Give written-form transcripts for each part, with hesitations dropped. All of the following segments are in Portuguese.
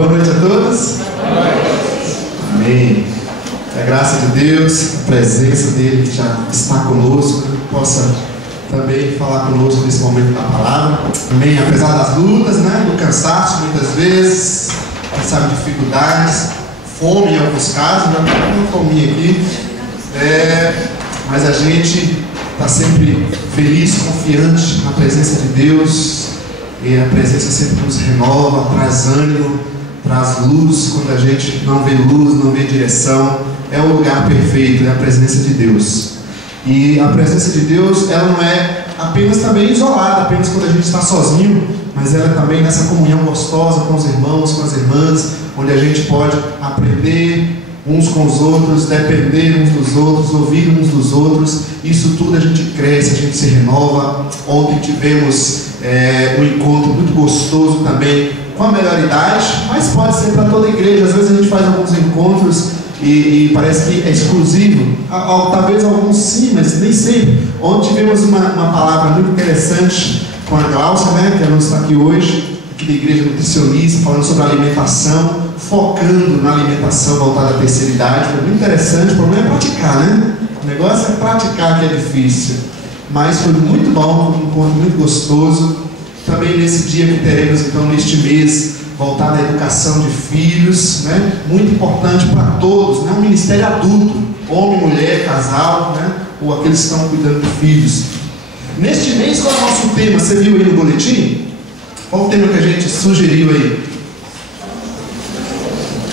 Boa noite a todos. Amém. Que a graça de Deus, a presença dele que já está conosco, possa também falar conosco nesse momento da palavra. Amém. Apesar das lutas, do cansaço muitas vezes, quem sabe dificuldades, fome em alguns casos, já estou com uma fominha aqui. Mas a gente está sempre feliz, confiante na presença de Deus. E a presença sempre nos renova, traz ânimo, traz luz quando a gente não vê luz, não vê direção. É o lugar perfeito, é a presença de Deus. E a presença de Deus, ela não é apenas também isolada, apenas quando a gente está sozinho, mas ela é também nessa comunhão gostosa com os irmãos, com as irmãs, onde a gente pode aprender uns com os outros, depender uns dos outros, ouvir uns dos outros. Isso tudo a gente cresce, a gente se renova. Ontem tivemos um encontro muito gostoso também com a melhor idade, mas pode ser para toda a igreja. Às vezes a gente faz alguns encontros e parece que é exclusivo, talvez alguns sim, mas nem sempre. Ontem tivemos uma palavra muito interessante com a Glaucia, que ela não está aqui hoje, aqui da igreja nutricionista, falando sobre alimentação, focando na alimentação voltada à terceira idade. Foi muito interessante. O problema é praticar, o negócio é praticar, que é difícil. Mas foi muito bom, foi um encontro muito gostoso. Também nesse dia que teremos, então, neste mês, voltado à educação de filhos, muito importante para todos, um ministério adulto, homem, mulher, casal, ou aqueles que estão cuidando de filhos. Neste mês, qual é o nosso tema? Você viu aí no boletim? Qual o tema que a gente sugeriu aí?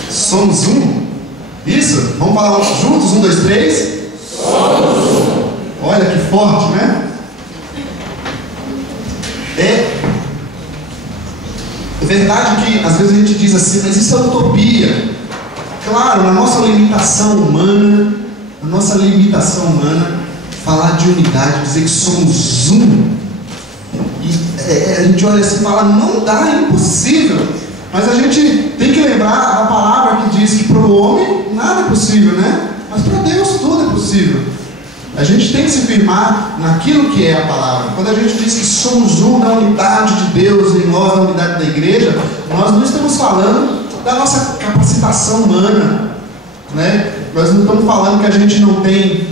Somos um? Isso? Vamos falar juntos? 1, 2, 3? Somos um. Olha que forte, É verdade que às vezes a gente diz assim, mas isso é utopia. Claro, na nossa limitação humana, falar de unidade, dizer que somos um, e a gente olha assim e fala, não dá, é impossível. Mas a gente tem que lembrar da palavra que diz que para o homem nada é possível, mas para Deus tudo é possível. A gente tem que se firmar naquilo que é a palavra. Quando a gente diz que somos um na unidade de Deus, em nós, na unidade da igreja, nós não estamos falando da nossa capacitação humana, Nós não estamos falando que a gente não tem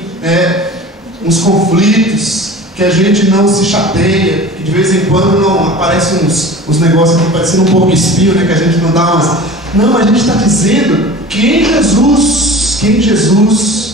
uns conflitos, que a gente não se chateia, que de vez em quando não aparecem uns negócios aqui parecendo um pouco espinho, que a gente não dá umas... Não, a gente está dizendo que em Jesus,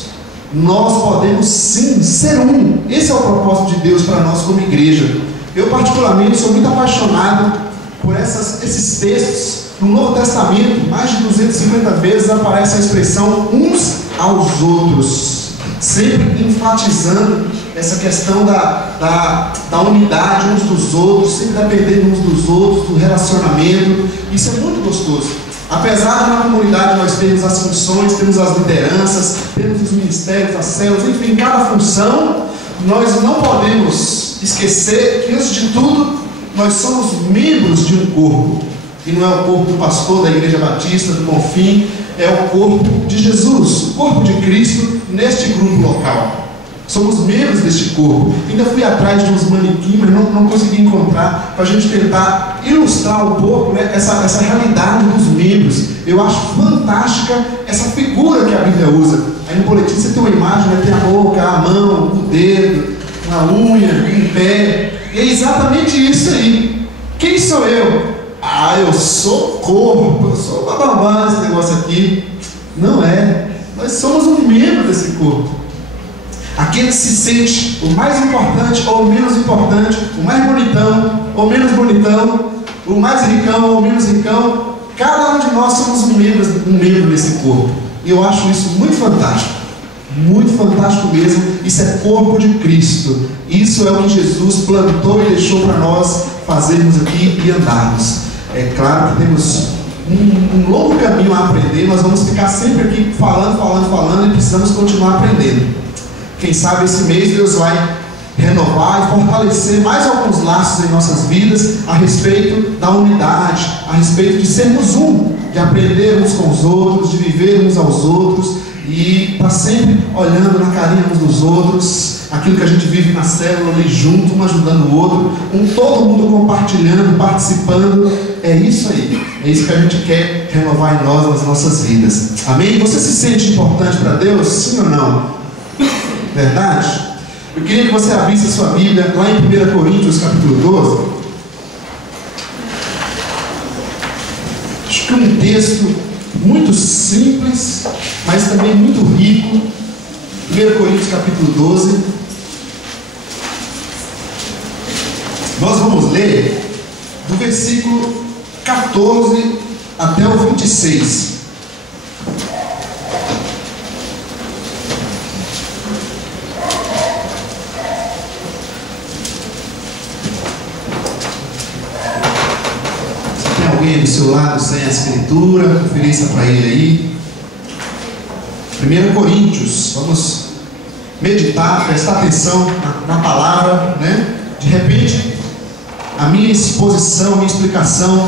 nós podemos sim ser um. Esse é o propósito de Deus para nós como igreja. Eu particularmente sou muito apaixonado por esses textos. No Novo Testamento, mais de 250 vezes aparece a expressão uns aos outros, sempre enfatizando essa questão da unidade uns dos outros, sempre dependendo uns dos outros, do relacionamento. Isso é muito gostoso. Apesar de na comunidade nós termos as funções, temos as lideranças, temos os ministérios, as células, enfim, cada função, nós não podemos esquecer que, antes de tudo, nós somos membros de um corpo. E não é o corpo do pastor da Igreja Batista, do Bonfim, é o corpo de Jesus, o corpo de Cristo neste grupo local. Somos membros deste corpo. Ainda fui atrás de uns manequins, mas não consegui encontrar, para a gente tentar ilustrar um pouco essa realidade dos membros. Eu acho fantástica essa figura que a Bíblia usa. Aí no boletim você tem uma imagem, tem a boca, a mão, o dedo, uma unha, um pé. E é exatamente isso aí. Quem sou eu? Eu sou corpo, eu sou bababá nesse negócio aqui. Não é. Nós somos um membro desse corpo. Aquele que se sente o mais importante ou o menos importante, o mais bonitão ou menos bonitão, o mais ricão ou menos ricão, cada um de nós somos um membro desse corpo. E eu acho isso muito fantástico mesmo. Isso é corpo de Cristo. Isso é o que Jesus plantou e deixou para nós fazermos aqui e andarmos. É claro que temos um longo caminho a aprender. Nós vamos ficar sempre aqui falando e precisamos continuar aprendendo. Quem sabe esse mês Deus vai renovar e fortalecer mais alguns laços em nossas vidas a respeito da unidade, a respeito de sermos um, de aprender uns com os outros, de viver uns aos outros e estar sempre olhando na carinha uns dos outros, aquilo que a gente vive na célula ali junto, um ajudando o outro, todo mundo compartilhando, participando. é isso aí. É isso que a gente quer renovar em nós, nas nossas vidas. Amém? Você se sente importante para Deus? Sim ou não? Verdade? Eu queria que você abrisse a sua Bíblia lá em 1 Coríntios capítulo 12. Acho que um texto muito simples, mas também muito rico. 1 Coríntios capítulo 12. Nós vamos ler do versículo 14 até o 26. Se tem alguém do seu lado sem a escritura, conferência para ele aí. 1 Coríntios, vamos meditar, prestar atenção na palavra, né? De repente, a minha exposição, a minha explicação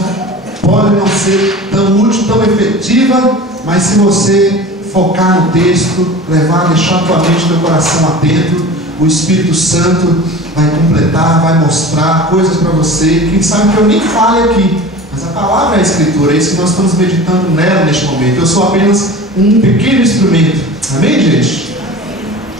pode não ser tão útil, tão efetiva, mas se você focar no texto, deixar a tua mente e teu coração atento, o Espírito Santo vai completar, vai mostrar coisas para você. Quem sabe que eu nem fale aqui, mas a palavra é a Escritura, é isso que nós estamos meditando nela neste momento. Eu sou apenas um pequeno instrumento. Amém, gente?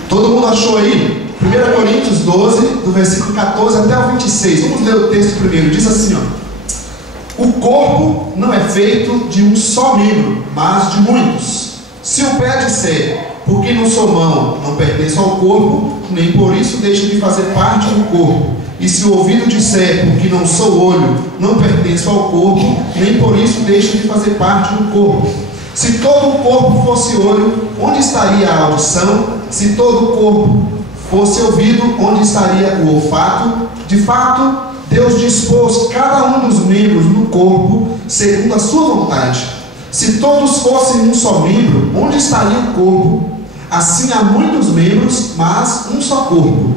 Todo mundo achou aí? 1 Coríntios 12, do versículo 14 até o 26. Vamos ler o texto primeiro. Diz assim, ó: o corpo não é feito de um só membro, mas de muitos. Se o pé disser, porque não sou mão, não pertenço ao corpo, nem por isso deixo de fazer parte do corpo. E se o ouvido disser, porque não sou olho, não pertenço ao corpo, nem por isso deixo de fazer parte do corpo. Se todo o corpo fosse olho, onde estaria a audição? Se todo o corpo fosse ouvido, onde estaria o olfato? De fato, Deus dispôs cada um dos membros do corpo segundo a sua vontade. Se todos fossem um só membro, onde estaria o corpo? Assim há muitos membros, mas um só corpo.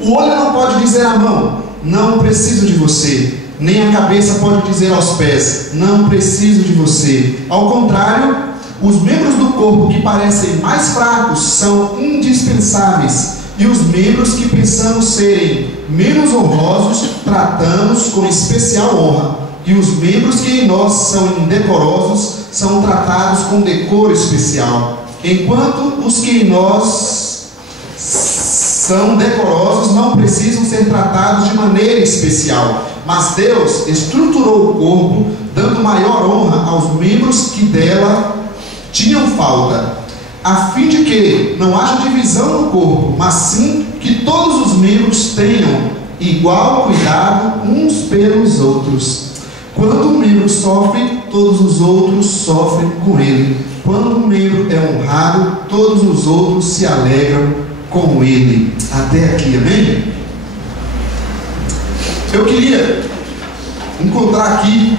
O olho não pode dizer à mão, não preciso de você. Nem a cabeça pode dizer aos pés, não preciso de você. Ao contrário, os membros do corpo que parecem mais fracos são indispensáveis, e os membros que pensamos serem menos honrosos tratamos com especial honra, e os membros que em nós são indecorosos são tratados com decoro especial, enquanto os que em nós são decorosos não precisam ser tratados de maneira especial. Mas Deus estruturou o corpo, dando maior honra aos membros que dela tinham falta, a fim de que não haja divisão no corpo, mas sim que todos os membros tenham igual cuidado uns pelos outros. Quando um membro sofre, todos os outros sofrem com ele. Quando um membro é honrado, todos os outros se alegram com ele. Até aqui, amém? Eu queria encontrar aqui,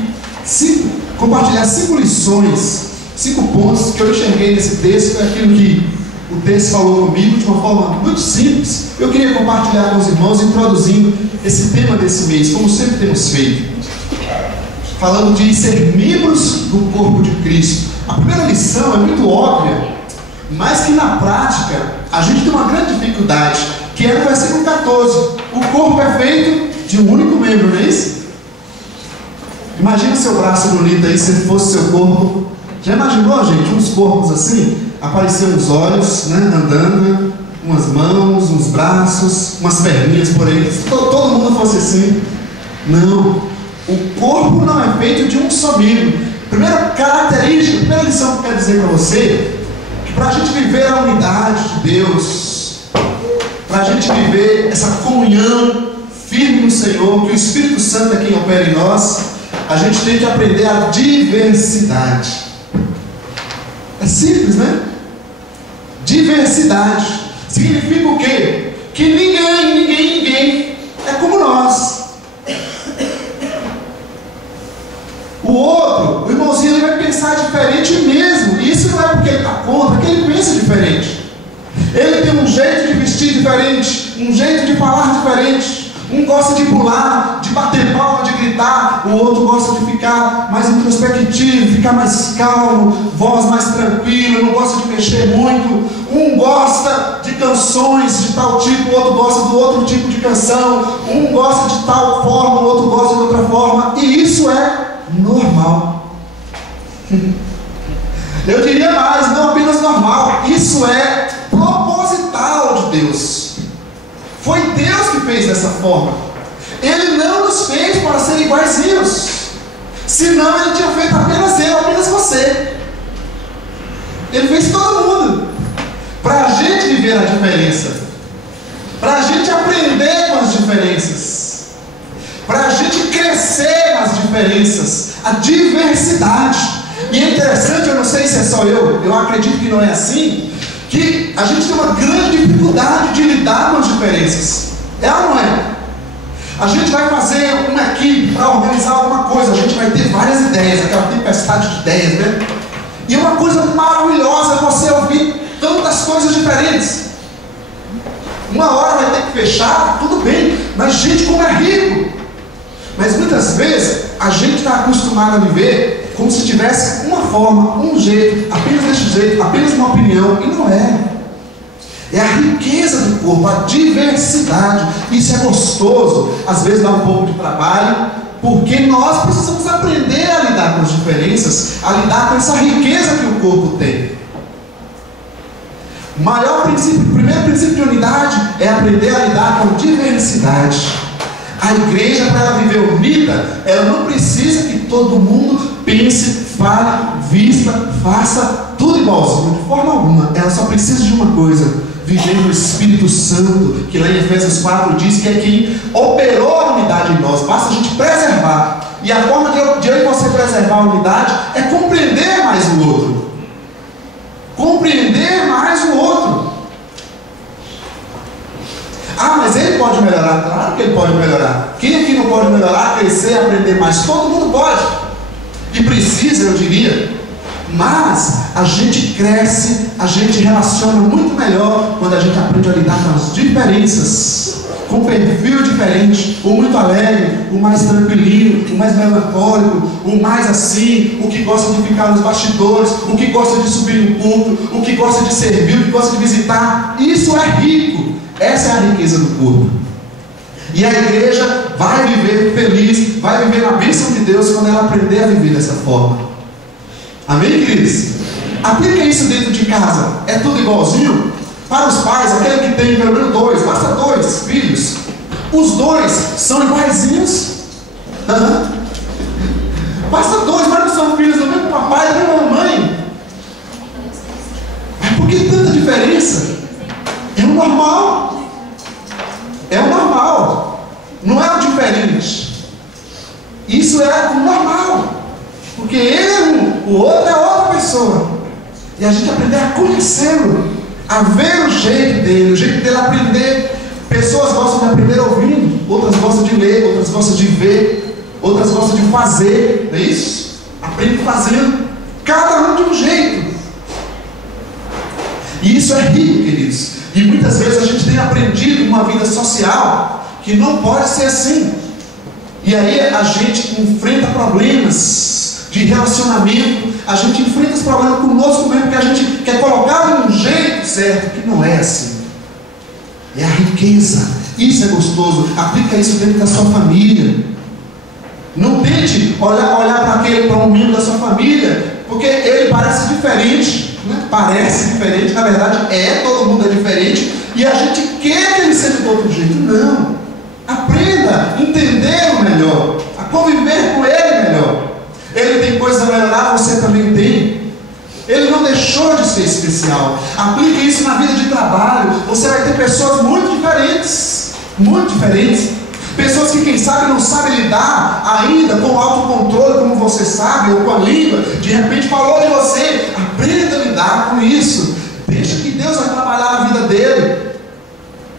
compartilhar 5 lições, 5 pontos que eu enxerguei nesse texto, aquilo que o texto falou comigo de uma forma muito simples. Eu queria compartilhar com os irmãos, introduzindo esse tema desse mês, como sempre temos feito, falando de ser membros do corpo de Cristo. A primeira lição é muito óbvia, mas que na prática a gente tem uma grande dificuldade, que é no versículo 14. O corpo é feito de um único membro, não é isso? Imagina seu braço bonito aí, se fosse seu corpo. Já imaginou, gente, uns corpos assim? Apareciam uns olhos, né, andando, umas mãos, uns braços, umas perninhas por aí. Se todo mundo fosse assim. Não. O corpo não é feito de um só membro. Primeira característica, primeira lição que eu quero dizer para você, que para a gente viver a unidade de Deus, para a gente viver essa comunhão firme no Senhor, que o Espírito Santo é quem opera em nós, a gente tem que aprender a diversidade. É simples, né? Diversidade significa o quê? Que ninguém é como nós. O outro, o irmãozinho, ele vai pensar diferente mesmo. E isso não é porque ele está contra, é porque ele pensa diferente. Ele tem um jeito de vestir diferente, um jeito de falar diferente. Um gosta de pular, de bater palma, de gritar. O outro gosta de ficar mais introspectivo, ficar mais calmo, voz mais tranquila, não gosta de mexer muito. Um gosta de canções de tal tipo, o outro gosta do outro tipo de canção, um gosta de tal forma, o outro gosta de outra forma, e isso é normal. Eu diria mais, não apenas normal, isso é proposital de Deus. Foi Deus que fez dessa forma. Ele não nos fez para ser iguaizinhos, senão Ele tinha feito apenas eu, apenas você. Ele fez todo mundo, para a gente viver a diferença, para a gente aprender com as diferenças, para a gente crescer nas diferenças, a diversidade. E é interessante, eu não sei se é só eu acredito que não é assim, que a gente tem uma grande dificuldade de lidar com as diferenças. É ou não é? A gente vai fazer uma equipe para organizar alguma coisa, a gente vai ter várias ideias, aquela tempestade de ideias, né? E uma coisa maravilhosa é você ouvir tantas coisas diferentes. Uma hora vai ter que fechar, tudo bem, mas gente, como é rico. Mas muitas vezes a gente está acostumado a viver como se tivesse uma forma, um jeito, apenas desse jeito, apenas uma opinião, e não é. É a riqueza do corpo, a diversidade. Isso é gostoso, às vezes dá um pouco de trabalho, porque nós precisamos aprender a lidar com as diferenças, a lidar com essa riqueza que o corpo tem. O primeiro princípio de unidade é aprender a lidar com a diversidade. A igreja, para ela viver unida, ela não precisa que todo mundo pense, fale, vista, faça tudo igualzinho, de forma alguma. Ela só precisa de uma coisa: viver no Espírito Santo, que lá em Efésios 4 diz que é quem operou a unidade em nós. Basta a gente preservar. E a forma de eu e você preservar a unidade é compreender mais o outro. Compreender mais o outro. Ah, mas ele pode melhorar? Claro que ele pode melhorar. Quem aqui não pode melhorar, crescer, aprender mais? Todo mundo pode. E precisa, eu diria. Mas a gente cresce, a gente relaciona muito melhor quando a gente aprende a lidar com as diferenças, com um perfil diferente, o muito alegre, o mais tranquilinho, o mais melancólico, o mais assim, o que gosta de ficar nos bastidores, o que gosta de subir no púlpito, o que gosta de servir, o que gosta de visitar. Isso é rico. Essa é a riqueza do corpo. E a igreja vai viver feliz, vai viver na bênção de Deus quando ela aprender a viver dessa forma. Amém, queridos? Aplica isso dentro de casa. É tudo igualzinho? Para os pais, aquele que tem pelo menos dois, basta 2 filhos, os 2 são iguaizinhos. Basta 2, mas não são filhos do mesmo papai, da mesma mamãe. Mas por que tanta diferença? É o normal. É o normal. Não é o diferente. Isso é o normal. Porque ele é um, o outro é outra pessoa. E a gente aprender a conhecê-lo, a ver o jeito dele aprender. Pessoas gostam de aprender ouvindo, outras gostam de ler, outras gostam de ver, outras gostam de fazer. É isso? Aprende fazendo. Cada um de um jeito. E isso é rico, queridos. E muitas vezes a gente tem aprendido uma vida social que não pode ser assim. E aí a gente enfrenta problemas de relacionamento, a gente enfrenta os problemas conosco mesmo, porque a gente quer colocar de um jeito certo, que não é assim. É a riqueza. Isso é gostoso. Aplica isso dentro da sua família. Não tente olhar para um membro da sua família, porque ele parece diferente. Parece diferente, na verdade todo mundo é diferente, e a gente quer que ele seja de outro jeito. Não. Aprenda a entender o melhor, a conviver com ele melhor. Ele tem coisas a melhorar, você também tem. Ele não deixou de ser especial. Aplique isso na vida de trabalho. Você vai ter pessoas muito diferentes, pessoas que quem sabe não sabem lidar ainda com o autocontrole, como você sabe, ou com a língua. De repente falou de você. Aprenda a lidar com isso. Deixa que Deus vai trabalhar na vida dele.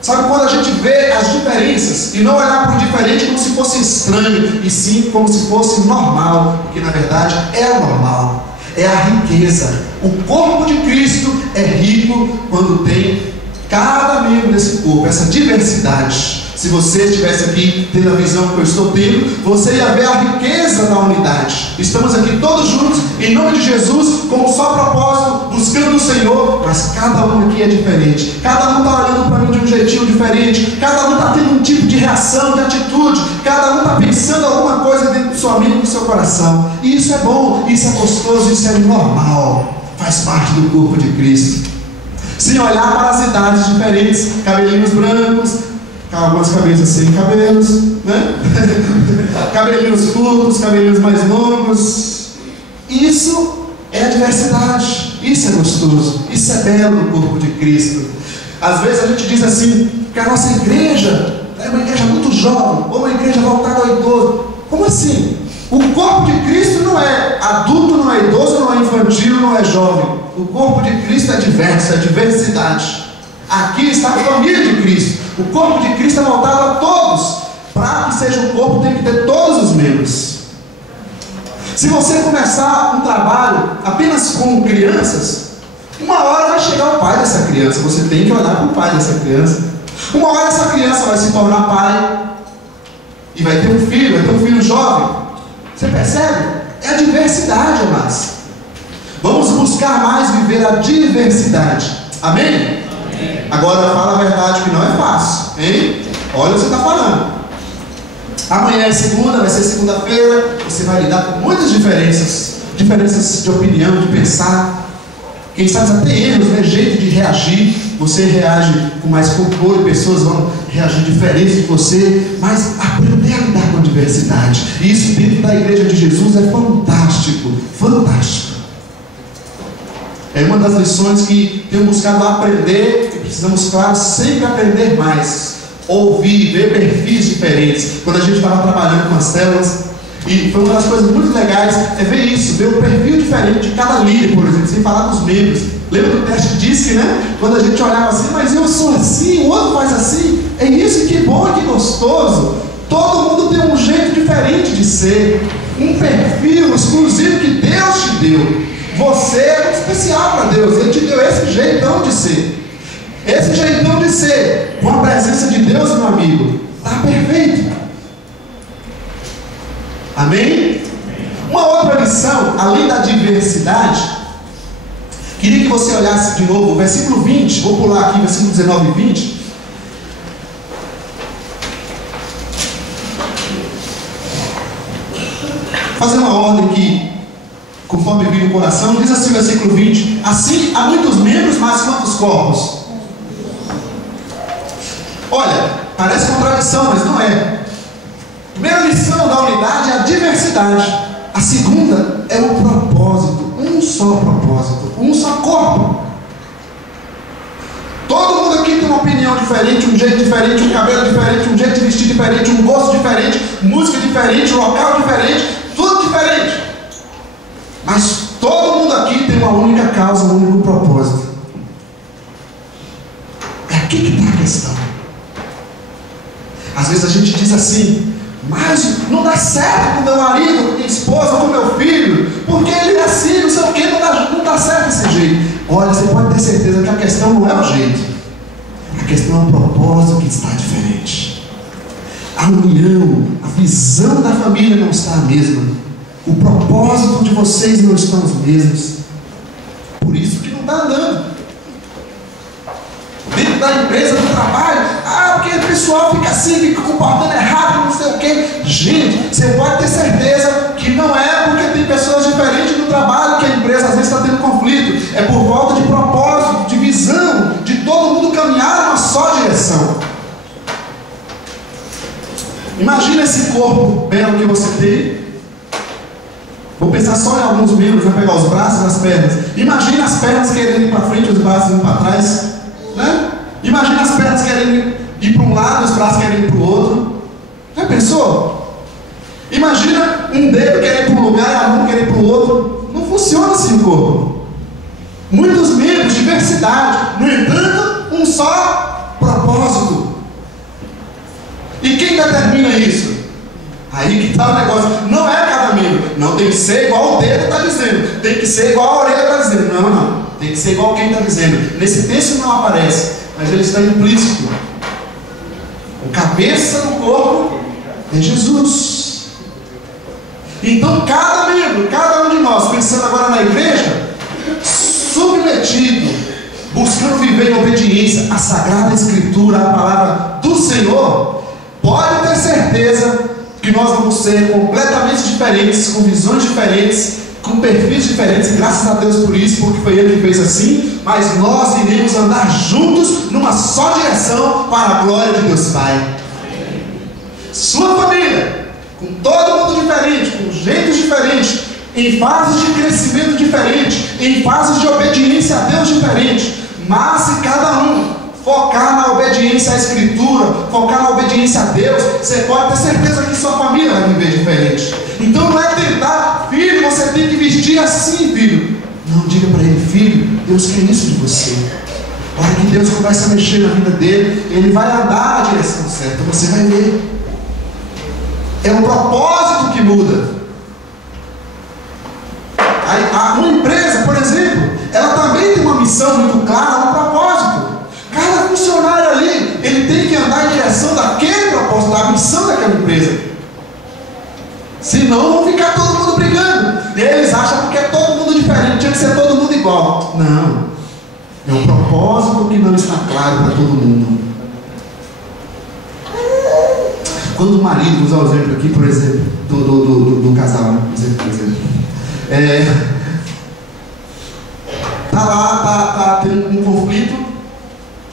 Sabe, quando a gente vê as diferenças e não olhar para o diferente como se fosse estranho, e sim como se fosse normal, porque na verdade é normal, é a riqueza. O corpo de Cristo é rico quando tem cada membro desse corpo, essa diversidade. Se você estivesse aqui tendo a visão que eu estou tendo, você ia ver a riqueza defesa da unidade. Estamos aqui todos juntos, em nome de Jesus, com um só propósito, buscando o Senhor, mas cada um aqui é diferente. Cada um está olhando para mim de um jeitinho diferente, cada um está tendo um tipo de reação, de atitude, cada um está pensando alguma coisa dentro do seu amigo, do seu coração. E isso é bom, isso é gostoso, isso é normal, faz parte do corpo de Cristo. Se olhar para as idades diferentes, cabelinhos brancos, algumas cabeças sem cabelos, né? Cabelinhos curtos, cabelinhos mais longos. Isso é a diversidade, isso é gostoso, isso é belo no corpo de Cristo. Às vezes a gente diz assim, que a nossa igreja é uma igreja muito jovem, ou uma igreja voltada ao idoso. Como assim? O corpo de Cristo não é adulto, não é idoso, não é infantil, não é jovem. O corpo de Cristo é diverso, é diversidade. Aqui está a família de Cristo. O corpo de Cristo é voltado a todos. Para que seja um corpo, tem que ter todos os membros. Se você começar um trabalho apenas com crianças, uma hora vai chegar o pai dessa criança. Você tem que olhar para o pai dessa criança. Uma hora essa criança vai se tornar pai e vai ter um filho jovem. Você percebe? É a diversidade, amados. Vamos buscar mais viver a diversidade. Amém? Amém. Agora fala a verdade que não é fácil, hein? Olha o que você está falando. Amanhã é segunda, vai ser segunda-feira. Você vai lidar com muitas diferenças de opinião, de pensar. Quem sabe até erros, né? Jeito de reagir. Você reage com mais controle, pessoas vão reagir diferente de você, mas aprender a lidar com a diversidade. E isso dentro da igreja de Jesus é fantástico, fantástico. É uma das lições que temos buscado aprender e precisamos, claro, sempre aprender mais. Ouvir, ver perfis diferentes. Quando a gente estava trabalhando com as células, e foi uma das coisas muito legais, é ver isso, ver o perfil diferente de cada líder, por exemplo, sem falar dos membros. Lembra do teste DISC, né? Quando a gente olhava assim, mas eu sou assim, o outro faz assim. É isso, que bom, que gostoso. Todo mundo tem um jeito diferente de ser, um perfil exclusivo que Deus te deu. Você é muito especial para Deus, Ele te deu esse jeitão de ser. Esse jeitão de ser, com a presença de Deus, meu amigo, está perfeito. Amém? Uma outra lição, além da diversidade, queria que você olhasse de novo o versículo 20, vou pular aqui, versículo 19 e 20. Fazer uma ordem aqui, conforme vir no coração, diz assim o versículo 20: assim há muitos membros, mas quantos corpos? Olha, parece contradição, mas não é. A primeira lição da unidade é a diversidade. A segunda é o propósito, um só corpo. Todo mundo aqui tem uma opinião diferente, um jeito diferente, um cabelo diferente, um jeito de vestir diferente, um gosto diferente, música diferente, local diferente, tudo diferente. Mas todo mundo aqui tem uma única causa, um único propósito. É aqui que está a questão. Às vezes a gente diz assim, mas não dá certo com meu marido, com minha esposa, com meu filho, porque ele é assim, não sei o que, não dá certo desse jeito. Olha, você pode ter certeza que a questão não é o jeito, a questão é o propósito que está diferente. A união, a visão da família não está a mesma, o propósito de vocês não estão os mesmos, por isso que não está andando. Dentro da empresa, do trabalho, porque o pessoal fica assim, fica comportando errado, não sei o que. Gente, você pode ter certeza que não é porque tem pessoas diferentes no trabalho que a empresa às vezes está tendo conflito. É por falta de propósito, de visão, de todo mundo caminhar numa só direção. Imagina esse corpo belo que você tem. Vou pensar só em alguns membros, vou pegar os braços e as pernas. Imagina as pernas querendo ir para frente, os braços indo para trás, né? Imagina as pernas querendo ir para um lado, os braços querendo ir para o outro. Já pensou? Imagina um dedo querendo ir para um lugar e a mão querendo ir para o outro. Não funciona assim o corpo. Muitos membros, diversidade, no entanto, um só propósito. E quem determina isso? Aí que está o negócio. Não é cada membro. Não tem que ser igual o dedo está dizendo. Tem que ser igual a orelha está dizendo. Não. Tem que ser igual quem está dizendo. Nesse texto não aparece, mas ele está implícito. O cabeça do corpo é Jesus. Então cada membro, cada um de nós, pensando agora na igreja, submetido, buscando viver em obediência à Sagrada Escritura, à palavra do Senhor, pode ter certeza que nós vamos ser completamente diferentes, com visões diferentes, com perfis diferentes, e graças a Deus por isso, porque foi Ele que fez assim, mas nós iremos andar juntos numa só direção para a glória de Deus Pai. Sua família, com todo mundo diferente, com jeitos diferentes, em fases de crescimento diferente, em fases de obediência a Deus diferente, mas se cada um focar na obediência à Escritura, focar na obediência a Deus, você pode ter certeza que sua família vai viver diferente. Então não é tentar, filho, você tem que vestir assim, filho. Não, diga para ele, filho, Deus quer isso de você. A hora que Deus começa a mexer na vida dele, ele vai andar na direção certa, você vai ver. É o propósito que muda. Uma empresa, por exemplo, ela também tem uma missão muito clara, um propósito. Cada funcionário ali, ele tem que andar em direção daquele propósito, da missão daquela empresa. Senão vão ficar todo mundo brigando. E eles acham que é todo mundo diferente, tinha que ser todo mundo igual. Não. É um propósito que não está claro para todo mundo. Quando o marido, vou usar o exemplo aqui, por exemplo, do casal, né? Por exemplo. Tá tendo um conflito,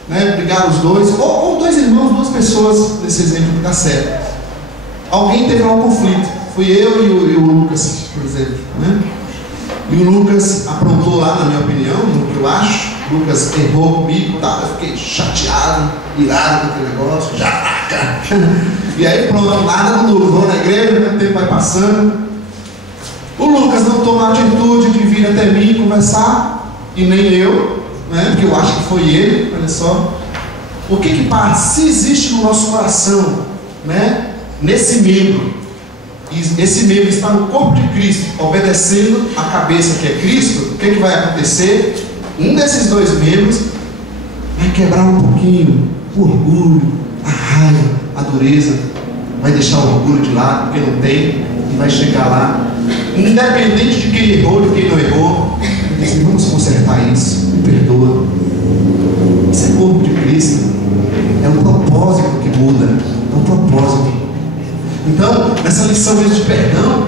né? Brigaram os dois, ou dois irmãos, duas pessoas, nesse exemplo que dá certo. Alguém teve um conflito, fui eu e o Lucas, por exemplo, né? E o Lucas aprontou lá, na minha opinião, no que eu acho. O Lucas errou comigo, tá? Eu fiquei chateado, irado com aquele negócio, jaca. E aí pronto, nada mudou, vou na igreja, né? O tempo vai passando. O Lucas não tomou a atitude de vir até mim conversar, e nem eu, né? Porque eu acho que foi ele, olha só. O que passa? Se existe no nosso coração, né? Nesse membro, e esse membro está no corpo de Cristo, obedecendo a cabeça que é Cristo, o que vai acontecer? Um desses dois membros vai quebrar um pouquinho o orgulho, a raiva, a dureza, vai deixar o orgulho de lado, porque não tem, e vai chegar lá, independente de quem errou, de quem não errou, vai dizer, vamos consertar isso, me perdoa. Isso é corpo de Cristo, é um propósito que muda, é um propósito. Então, nessa lição mesmo de perdão,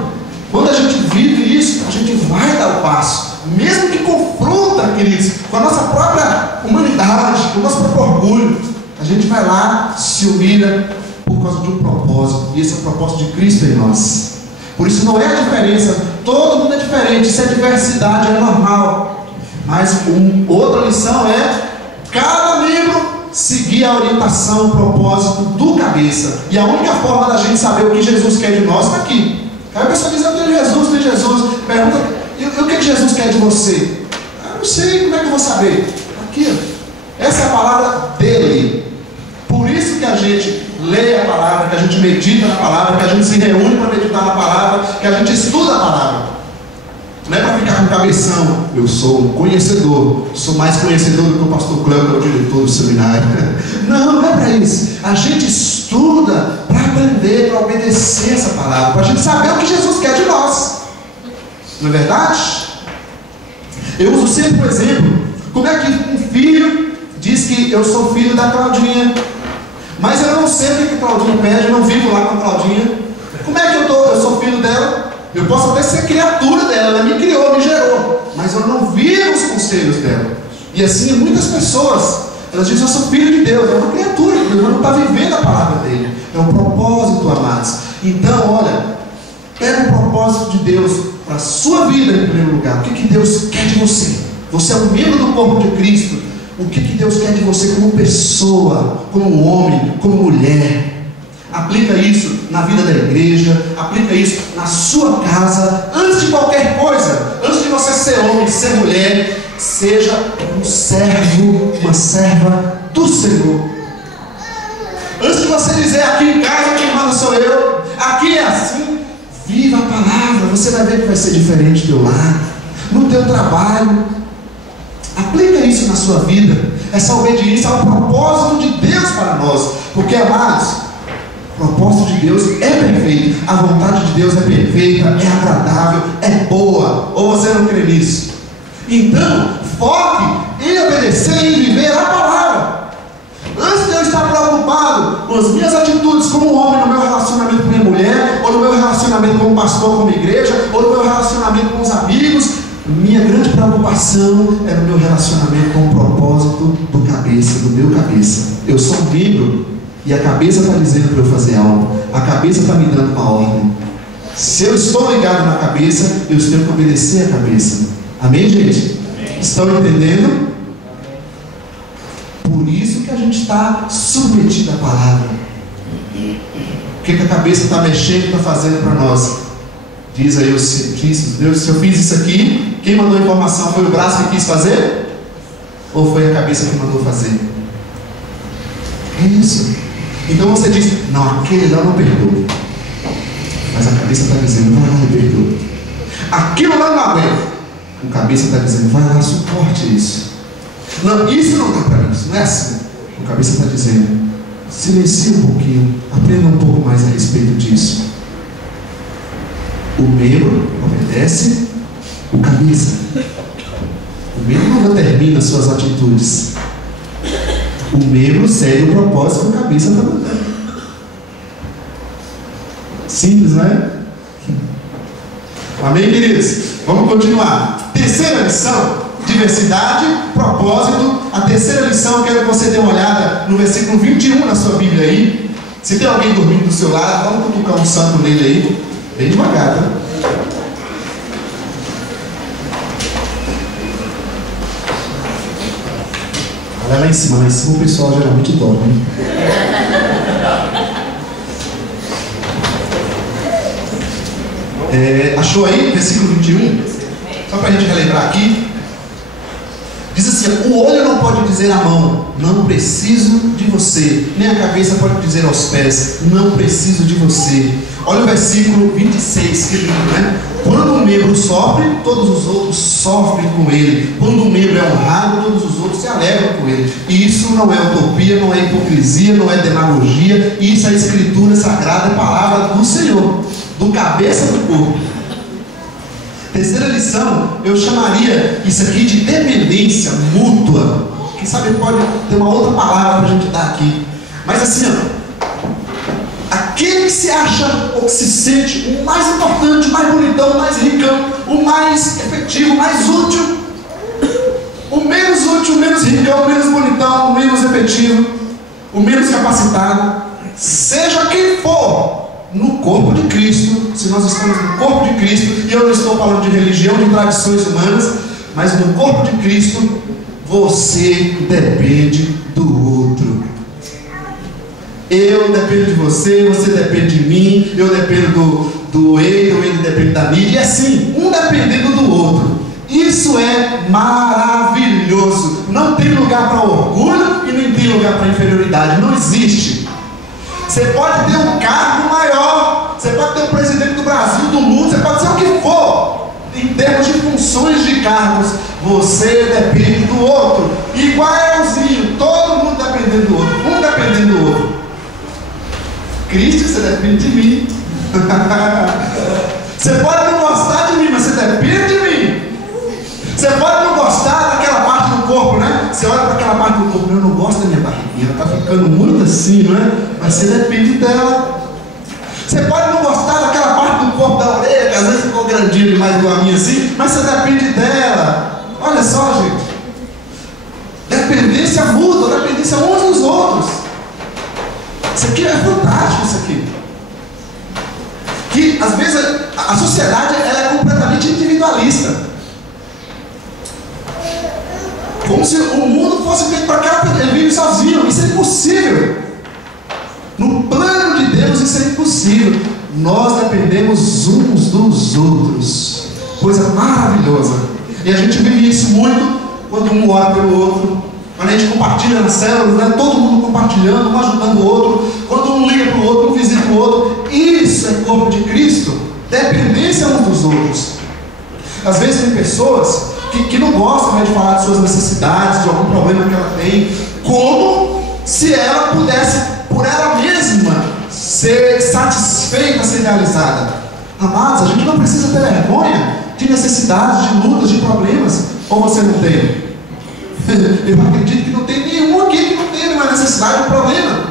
quando a gente vive isso, a gente vai dar o passo, mesmo que confronta, queridos, com a nossa própria humanidade, com o nosso próprio orgulho, a gente vai lá, se humilha por causa de um propósito, e esse é o propósito de Cristo em nós. Por isso não é a diferença, todo mundo é diferente, isso é diversidade, é normal. Mas outra lição é cada membro seguir a orientação, o propósito do cabeça. E a única forma da gente saber o que Jesus quer de nós está aqui. Aí a pessoa diz, eu tenho Jesus, tem Jesus. Pergunta, e o que Jesus quer de você? Eu não sei, como é que eu vou saber? Aqui, essa é a palavra dele. Por isso que a gente lê a palavra, que a gente medita na palavra, que a gente se reúne para meditar na palavra, que a gente estuda a palavra. Não é para ficar com cabeção. Eu sou um conhecedor, sou mais conhecedor do que o pastor Cléo, que é o diretor do seminário. Não é para isso. A gente estuda para aprender, para obedecer essa palavra, para a gente saber o que Jesus quer de nós. Não é verdade? Eu uso sempre um exemplo. Como é que um filho diz que eu sou filho da Claudinha, mas eu não sei o que a Claudinha pede, eu não vivo lá com a Claudinha. Como é que eu sou filho dela? Eu posso até ser criatura dela, ela me criou, me gerou, mas eu não vivo os conselhos dela. E assim muitas pessoas, elas dizem, eu sou filho de Deus, é uma criatura de Deus, mas não está vivendo a palavra dele. É um propósito, amados. Então, olha, pega o propósito de Deus para a sua vida em primeiro lugar. O que Deus quer de você? Você é um membro do corpo de Cristo. O que Deus quer de você como pessoa, como homem, como mulher? Aplica isso na vida da igreja, aplica isso na sua casa. Antes de qualquer coisa, antes de você ser homem, ser mulher, seja um servo, uma serva do Senhor. Antes de você dizer, aqui em casa quem manda sou eu, aqui é assim, viva a palavra, você vai ver que vai ser diferente do teu lar, no teu trabalho. Aplica isso na sua vida. Essa obediência ao propósito de Deus para nós. Porque, amados, O propósito de Deus é perfeito, a vontade de Deus é perfeita, é agradável, é boa. Ou você não crê nisso? Então, foque em obedecer e em viver a palavra. Antes de eu estar preocupado com as minhas atitudes como homem no meu relacionamento com minha mulher, ou no meu relacionamento como pastor, como igreja, ou no meu relacionamento com os amigos, minha grande preocupação é no meu relacionamento com o propósito do cabeça, do meu cabeça. Eu sou um membro e a cabeça está dizendo para eu fazer algo, a cabeça está me dando uma ordem. Se eu estou ligado na cabeça, eu tenho que obedecer a cabeça. Amém, gente? Amém. Estão entendendo? Por isso que a gente está submetido à palavra. O que a cabeça está mexendo, está fazendo para nós? Diz aí os cientistas: Deus, se eu fiz isso aqui, quem mandou a informação? Foi o braço que quis fazer? Ou foi a cabeça que mandou fazer? É isso. Então você diz: não, aquele lá não perdoa. Mas a cabeça está dizendo: vai lá e perdoa. Aquilo lá não aguenta. A cabeça está dizendo: vai lá, suporte isso. Não, isso não dá para isso, não é assim. A cabeça está dizendo: silencie um pouquinho, aprenda um pouco mais a respeito disso. O membro obedece o cabeça. O membro não determina suas atitudes. O membro segue o propósito que a cabeça está mandando. Simples, não é? Amém, queridos? Vamos continuar. Terceira lição: diversidade, propósito. A terceira lição, eu quero que você dê uma olhada no versículo 21 na sua Bíblia aí. Se tem alguém dormindo do seu lado, vamos cutucar um santo nele aí. Bem devagar, tá? Olha lá em cima o pessoal geralmente dorme. Achou aí, versículo 21? Só para a gente relembrar aqui. Diz assim: o olho não pode dizer à mão, não preciso de você. Nem a cabeça pode dizer aos pés, não preciso de você. Olha o versículo 26, que lindo, né? Quando um membro sofre, todos os outros sofrem com ele. Quando um membro é honrado, todos os outros se alegram com ele. E isso não é utopia, não é hipocrisia, não é demagogia. Isso é a Escritura Sagrada, a palavra do Senhor, do cabeça do corpo. Terceira lição, eu chamaria isso aqui de dependência mútua. Quem sabe pode ter uma outra palavra para a gente dar aqui. Mas assim, ó, aquele que se acha ou que se sente o mais importante, o mais bonitão, o mais ricão, o mais efetivo, o mais útil, o menos útil, o menos ricão, o menos bonitão, o menos efetivo, o menos capacitado, seja quem for, no corpo de Cristo, se nós estamos no corpo de Cristo, e eu não estou falando de religião, de tradições humanas, mas no corpo de Cristo, você depende do outro. Eu dependo de você, você depende de mim, eu dependo do ele depende da mídia, e assim, um dependendo do outro. Isso é maravilhoso. Não tem lugar para orgulho e nem tem lugar para inferioridade. Não existe. Você pode ter um cargo maior, você pode ter um presidente do Brasil, do mundo, você pode ser o que for, em termos de funções de cargos. Você depende do outro, igualzinho, todo mundo dependendo do outro, um dependendo do outro. Cristo, você depende de mim. Você pode não gostar de mim, mas você depende de mim. Você pode não gostar daquela parte do corpo, né? Você olha para aquela parte do corpo: eu não gosto da minha barriguinha, ela está ficando muito assim, não é? Mas você depende dela. Você pode não gostar daquela parte do corpo da orelha, que às vezes ficou grandinho demais igual a minha assim, mas você depende dela. Olha só, gente. Dependência mútua, dependência uns dos outros. Isso aqui é fantástico, isso aqui. Que às vezes a sociedade ela é completamente individualista. Como se o mundo fosse feito para aquela pessoa. Ele vive sozinho. Isso é impossível. No plano de Deus isso é impossível. Nós dependemos uns dos outros. Coisa maravilhosa. E a gente vive isso muito quando um ora pelo outro. Quando a gente compartilha nas células, né? Todo mundo compartilhando, um ajudando o outro. Quando um liga para o outro, um visita o outro. Isso é corpo de Cristo. Dependência uns dos outros. Às vezes tem pessoas que não gostam, né, de falar de suas necessidades, de algum problema que ela tem, como se ela pudesse, por ela mesma, ser satisfeita, ser realizada. Amados, a gente não precisa ter vergonha de necessidades, de lutas, de problemas. Ou você não tem? Eu acredito que não tem nenhum aqui que não tenha uma necessidade, um problema.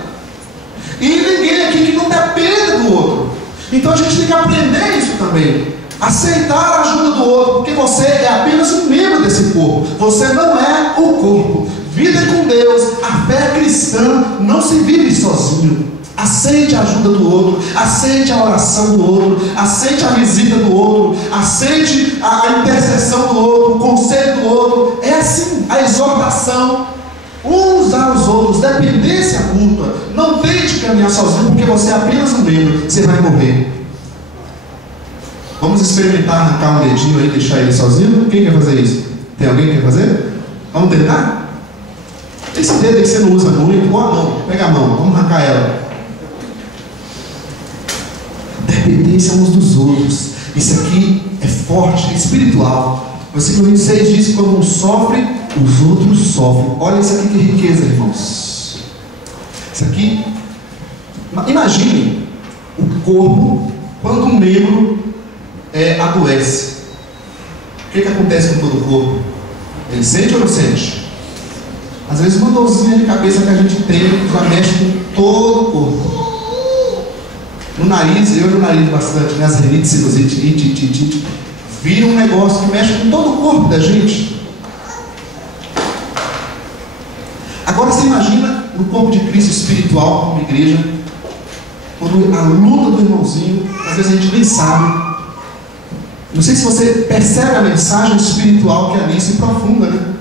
E ninguém aqui que não dependa do outro. Então a gente tem que aprender isso também. Aceitar a ajuda do outro, porque você é apenas um membro desse corpo. Você não é o corpo. Vida com Deus, a fé cristã não se vive sozinho. Aceite a ajuda do outro, aceite a oração do outro, aceite a visita do outro, aceite a intercessão do outro, o conselho do outro. É assim, a exortação uns aos outros, dependência mútua. Não tente caminhar sozinho, porque você é apenas um membro, você vai morrer. Vamos experimentar arrancar um dedinho aí e deixar ele sozinho? Quem quer fazer isso? Tem alguém que quer fazer? Vamos tentar? Esse dedo aí que você não usa muito, ou a mão, pega a mão, vamos arrancar ela. Dependência uns dos outros. Isso aqui é forte, é espiritual. Versículo 26 diz: quando um sofre, os outros sofrem. Olha isso aqui, que riqueza, irmãos. Isso aqui, imagine o corpo quando um membro adoece. O que acontece com todo o corpo? Ele sente ou não sente? Às vezes uma dorzinha de cabeça que a gente tem já mexe com todo o corpo. No nariz, eu no nariz bastante, né? As rinites, sinusite, vira um negócio que mexe com todo o corpo da gente. Agora você imagina no corpo de Cristo espiritual, como igreja, quando a luta do irmãozinho, às vezes a gente nem sabe. Não sei se você percebe a mensagem espiritual que ali se profunda, né?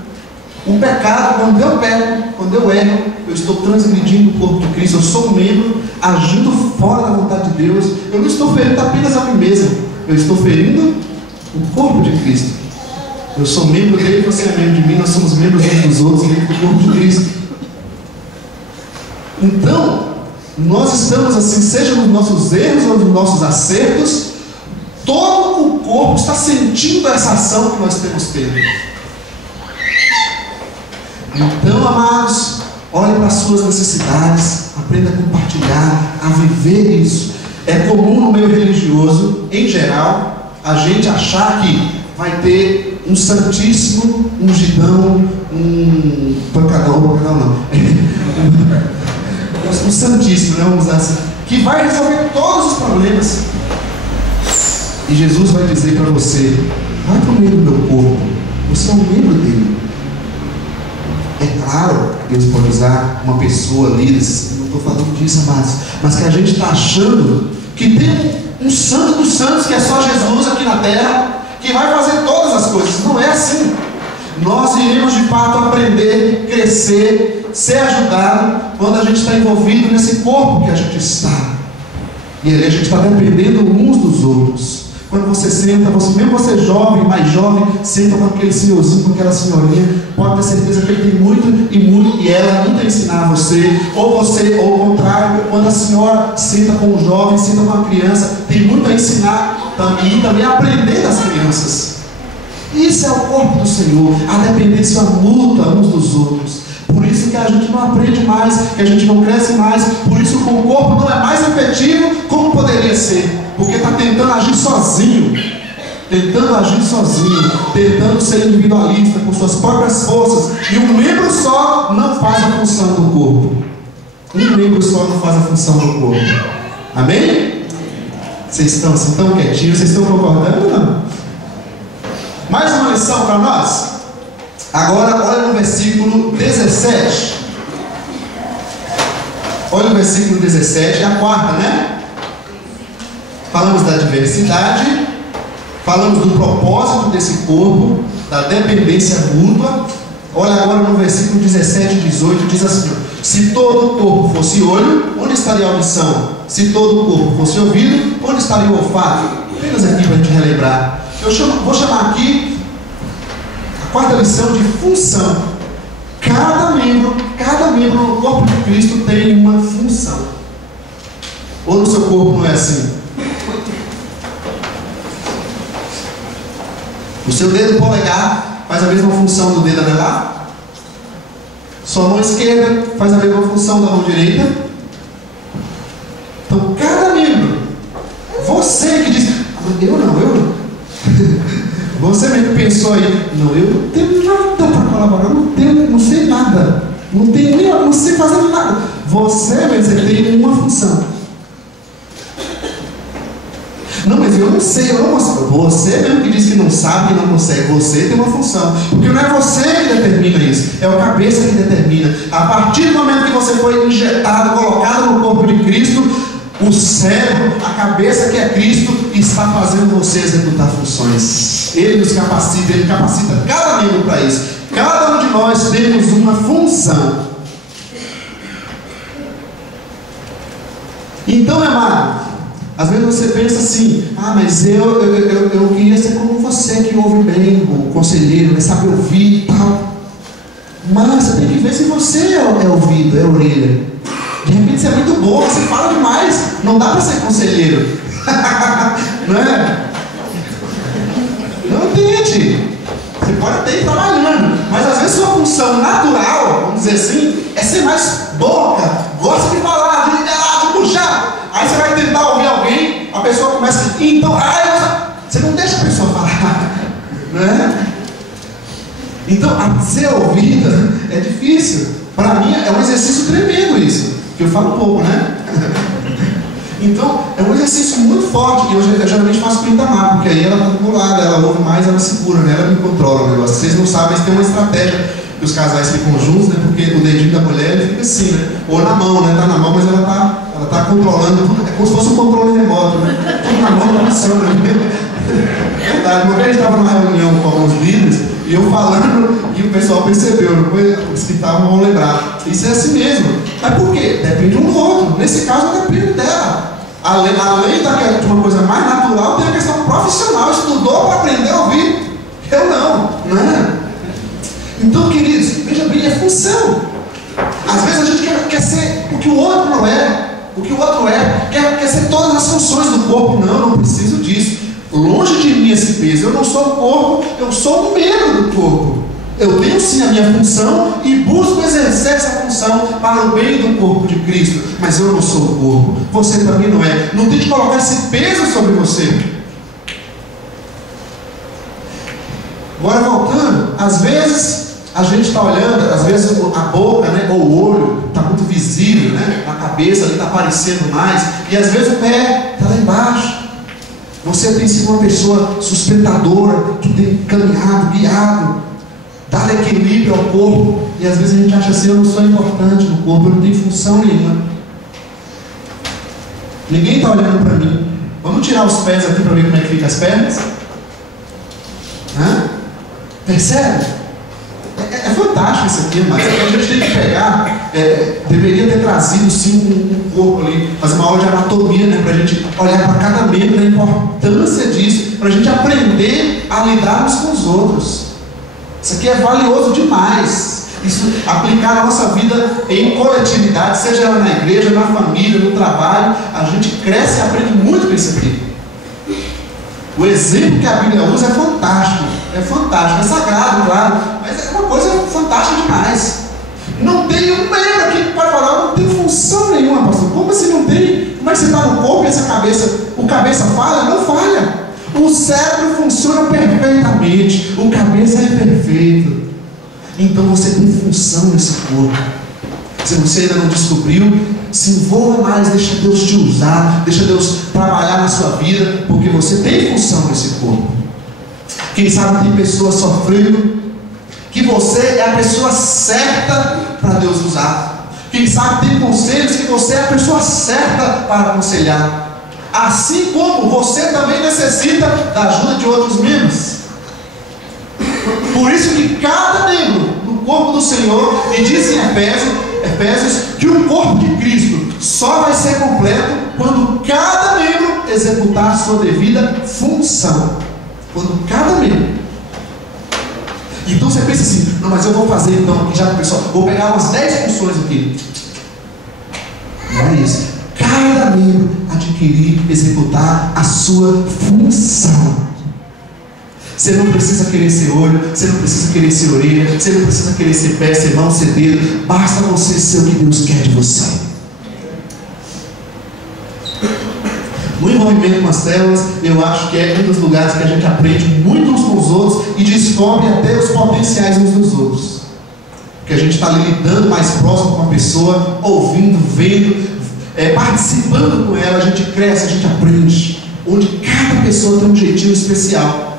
O pecado, quando eu peco, quando eu erro, eu estou transgredindo o corpo de Cristo. Eu sou um membro agindo fora da vontade de Deus. Eu não estou ferindo apenas a mim mesmo, eu estou ferindo o corpo de Cristo. Eu sou membro dele, você é membro de mim, nós somos membros uns dos outros, dentro do corpo de Cristo. Então, nós estamos assim, seja nos nossos erros ou nos nossos acertos, todo o corpo está sentindo essa ação que nós temos tido. Então, amados, olhe para as suas necessidades, aprenda a compartilhar, a viver isso. É comum no meio religioso, em geral, a gente achar que vai ter um santíssimo, ungidão, um pancadão não. Um santíssimo, né? Vamos usar assim, que vai resolver todos os problemas. E Jesus vai dizer para você: vai para o meio do meu corpo, você é um membro dele. É claro que Deus pode usar uma pessoa, líderes, não estou falando disso, amados, mas que a gente está achando que tem um santo dos santos, que é só Jesus aqui na terra, que vai fazer todas as coisas. Não é assim. Nós iremos de fato aprender, crescer, ser ajudado quando a gente está envolvido nesse corpo que a gente está. E ali a gente está dependendo uns dos outros. Quando você senta, mesmo você jovem, mais jovem, senta com aquele senhorzinho, com aquela senhorinha, pode ter certeza que ele tem muito e ela não tem a ensinar você, ou ao contrário, quando a senhora senta com um jovem, senta com uma criança, tem muito a ensinar e também a aprender das crianças. Isso é o corpo do Senhor, a dependência mútua uns dos outros. Por isso que a gente não aprende mais, que a gente não cresce mais, por isso que o corpo não é mais efetivo como poderia ser, porque está tentando agir sozinho, tentando ser individualista com suas próprias forças, e um membro só não faz a função do corpo. Um membro só não faz a função do corpo. Amém? Vocês estão assim tão quietinhos, vocês estão concordando ou não? Mais uma lição para nós? Agora olha no versículo 17. Olha o versículo 17, é a quarta, né? Falamos da diversidade, falamos do propósito desse corpo, da dependência mútua. Olha agora no versículo 17 e 18, diz assim: se todo o corpo fosse olho, onde estaria a audição? Se todo o corpo fosse ouvido, onde estaria o olfato? Apenas aqui para a gente relembrar. Vou chamar aqui a quarta lição de função. Cada membro no corpo de Cristo tem uma função. Ou no seu corpo não é assim? O seu dedo polegar faz a mesma função do dedo anelar? Sua mão esquerda faz a mesma função da mão direita? Então, cada membro, você que diz, eu não. Você mesmo pensou aí, não, eu não tenho nada para colaborar, não sei nada, não sei fazer nada. Você tem uma função. Não, mas eu não sei, eu não consigo. Você mesmo que diz que não sabe, que não consegue, você tem uma função. Porque não é você que determina isso, é o cabeça que determina. A partir do momento que você foi injetado, colocado no corpo de Cristo, o cérebro, a cabeça que é Cristo, está fazendo você executar funções. Ele nos capacita, ele capacita cada membro para isso. Cada um de nós temos uma função. Então, amado, às vezes você pensa assim, mas eu queria ser como você, que ouve bem, o conselheiro, sabe ouvir e tal. Mas você tem que ver se você é ouvido, é orelha. De repente você é muito bom, você fala demais, não dá para ser conselheiro. Não é? Não tente. Você pode até ir trabalhando, mas às vezes sua função natural, vamos dizer assim, é ser mais boca, gosta de falar, de liderar, de puxar. Aí você vai tentar ouvir alguém, a pessoa começa, então, você não deixa a pessoa falar, né? Então, ser ouvida é difícil. Para mim é um exercício tremendo isso, que eu falo pouco, né? Então, é um exercício muito forte, que eu geralmente faço com Itamar, porque aí ela está do meu lado, ela ouve mais, ela segura, né? Ela me controla o negócio. Vocês não sabem, mas tem uma estratégia que os casais ficam juntos, né? Porque o dedinho da mulher ele fica assim, né? Ou na mão, né? Tá na mão, mas ela tá controlando tudo. É como se fosse um controle remoto, né? Tudo na mão, não funciona. É verdade. Uma vez a gente estava numa reunião com alguns líderes, e eu falando, e o pessoal percebeu, depois os que estavam vão lembrar. Isso é assim mesmo. Mas por quê? Depende um do outro. Nesse caso, eu dependo dela. Além de uma coisa mais natural, tem a questão profissional. Estudou para aprender a ouvir. Eu não, né? Então, queridos, veja bem, é função. Às vezes a gente quer ser o que o outro não é. O que o outro é, quer ser todas as funções do corpo. Não, não preciso disso. Longe de mim esse peso. Eu não sou o corpo, eu sou um membro do corpo. Eu tenho sim a minha função e busco exercer essa função para o bem do corpo de Cristo. Mas eu não sou o corpo. Você também não é. Não tem que colocar esse peso sobre você. Agora voltando, às vezes a gente está olhando, às vezes a boca, né, ou o olho está muito visível, né, a cabeça está aparecendo mais, e às vezes o pé está lá embaixo. Você tem sido uma pessoa sustentadora, que tem caminhado, guiado, dado equilíbrio ao corpo, e às vezes a gente acha assim, eu não sou importante no corpo, eu não tenho função nenhuma. Ninguém está olhando para mim. Vamos tirar os pés aqui para ver como é que fica as pernas? Percebe? É fantástico isso aqui, mas a gente tem que pegar, deveria ter trazido sim um corpo ali, fazer uma aula de anatomia, né, para a gente olhar para cada membro, a importância disso, para a gente aprender a lidar uns com os outros. Isso aqui é valioso demais. Isso, aplicar na nossa vida em coletividade, seja ela na igreja, na família, no trabalho, a gente cresce e aprende muito com isso aqui. O exemplo que a Bíblia usa é fantástico, é sagrado, claro, mas é uma coisa fantástica demais. Não tem um membro aqui que pode falar, não tem função nenhuma, pastor. Como assim não tem? Como é que você está no corpo e essa cabeça, o cabeça falha? Não falha. O cérebro funciona perfeitamente, o cabeça é perfeito. Então você tem função nesse corpo. Se você ainda não descobriu, se envolva mais, deixa Deus te usar, deixa Deus trabalhar na sua vida, porque você tem função nesse corpo. Quem sabe tem pessoas sofrendo, que você é a pessoa certa para Deus usar. Quem sabe tem conselhos que você é a pessoa certa para aconselhar. Assim como você também necessita da ajuda de outros membros. Por isso que cada membro do corpo do Senhor, e diz em Efésios, que o corpo de Cristo só vai ser completo quando cada membro executar a sua devida função. Quando cada membro. Então você pensa assim, não, mas eu vou fazer então, aqui já pessoal, vou pegar umas 10 funções aqui. Não é isso. Cada membro adquirir, executar a sua função. Você não precisa querer ser olho, você não precisa querer ser orelha, você não precisa querer ser pé, ser mão, ser dedo. Basta você ser o que Deus quer de você. envolvimento com as células, eu acho que é um dos lugares que a gente aprende muito uns com os outros e descobre até os potenciais uns dos outros. Porque a gente está ali lidando mais próximo com a pessoa, ouvindo, vendo, participando com ela, a gente cresce, a gente aprende. Onde cada pessoa tem um jeitinho especial.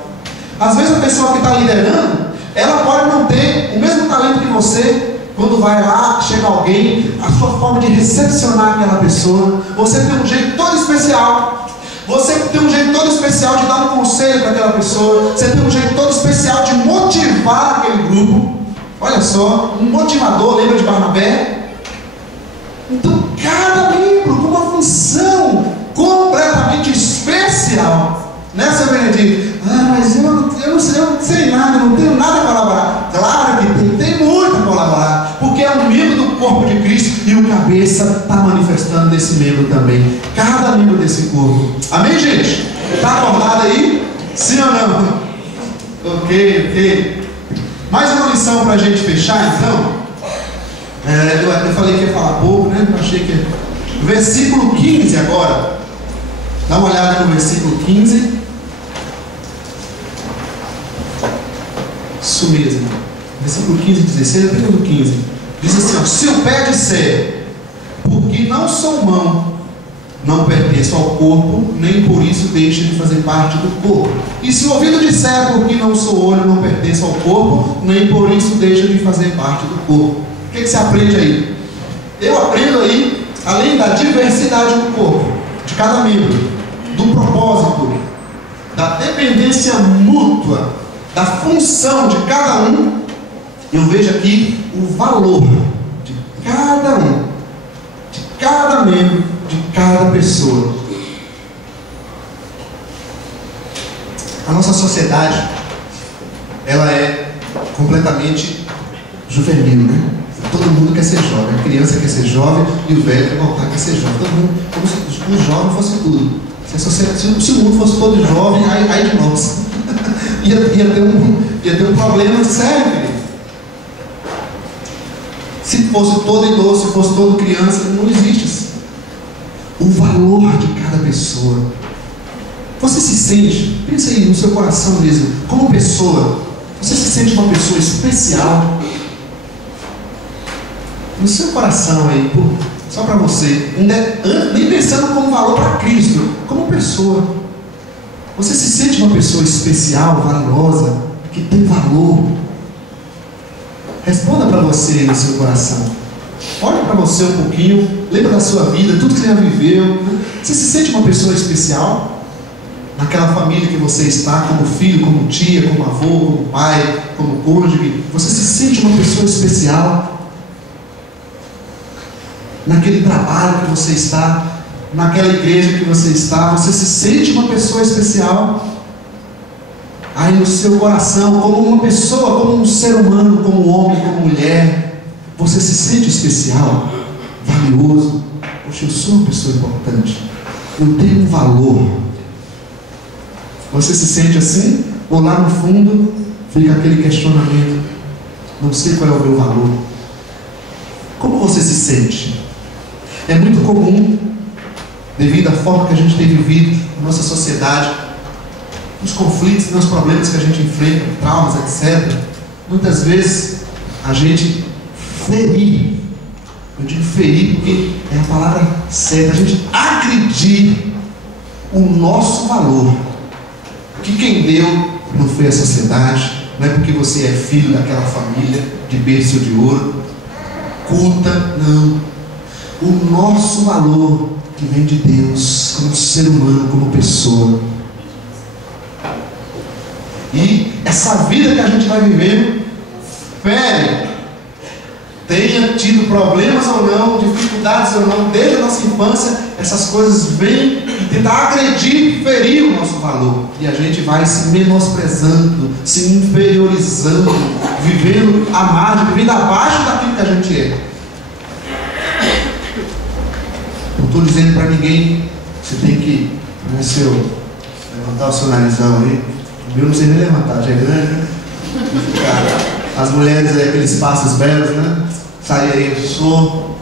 Às vezes a pessoa que está liderando, ela pode não ter o mesmo talento que você. Quando vai lá, chega alguém, a sua forma de recepcionar aquela pessoa, você tem um jeito todo especial. Você tem um jeito todo especial de dar um conselho para aquela pessoa. Você tem um jeito todo especial de motivar aquele grupo. Olha só, um motivador, lembra de Barnabé? Então, cada membro com uma função completamente especial. Né, seu Benedito? Mas eu não sei nada, eu não tenho nada a colaborar. Claro que tem muito a colaborar, porque é um membro do corpo de Cristo e o cabeça está manifestando desse membro também. Cada membro desse corpo. Amém, gente? Está acordado aí? Sim ou não? Ok. Mais uma lição para a gente fechar, então. Eu falei que ia falar pouco, né? Eu achei que... Versículo 15 agora. Dá uma olhada no versículo 15. Isso mesmo. Versículo 15 e 16, versículo 15. Diz assim, ó, se o pé disser, porque não sou mão, não pertenço ao corpo, nem por isso deixa de fazer parte do corpo. E se o ouvido disser, porque não sou olho, não pertenço ao corpo, nem por isso deixa de fazer parte do corpo. O que você aprende aí? Eu aprendo aí, além da diversidade do corpo, de cada membro, do propósito, da dependência mútua, da função de cada um, eu vejo aqui o valor de cada um, de cada membro, de cada pessoa. A nossa sociedade, ela é completamente juvenil, né? Todo mundo quer ser jovem, a criança quer ser jovem e o velho quer voltar a ser jovem. Todo mundo, como se o jovem fosse tudo. Se o mundo fosse todo jovem, aí de nós. ia ter um problema sério, querido. Se fosse todo idoso, se fosse todo criança, não existe isso. O valor de cada pessoa. Você se sente, pensa aí no seu coração mesmo, como pessoa, você se sente uma pessoa especial? No seu coração aí, só para você, nem pensando como valor para Cristo, como pessoa. Você se sente uma pessoa especial, valorosa, que tem valor? Responda para você no seu coração. Olha para você um pouquinho, lembra da sua vida, tudo que você já viveu. Você se sente uma pessoa especial? Naquela família que você está, como filho, como tia, como avô, como pai, como cônjuge, você se sente uma pessoa especial? Naquele trabalho que você está, naquela igreja que você está, você se sente uma pessoa especial? Aí no seu coração, como uma pessoa, como um ser humano, como homem, como mulher, você se sente especial, valioso? Poxa, eu sou uma pessoa importante, eu tenho um valor. Você se sente assim? Ou lá no fundo fica aquele questionamento: não sei qual é o meu valor? Como você se sente? É muito comum, devido à forma que a gente tem vivido na nossa sociedade, nos conflitos, nos problemas que a gente enfrenta, traumas, etc. Muitas vezes a gente ferir, eu digo ferir porque é a palavra certa, a gente agredir o nosso valor. Que quem deu não foi a sociedade, não é porque você é filho daquela família de berço de ouro, culta, não. O nosso valor que vem de Deus, como ser humano, como pessoa. E essa vida que a gente vai vivendo, fere, tenha tido problemas ou não, dificuldades ou não, desde a nossa infância, essas coisas vêm e tentam agredir, ferir o nosso valor. E a gente vai se menosprezando, se inferiorizando, vivendo à margem, vivendo abaixo daquilo que a gente é. Não estou dizendo para ninguém, você tem que, levantar o seu narizão aí. O meu não sei nem levantar, já é grande, né? As mulheres, aqueles passos belos, né? Sai aí, eu sou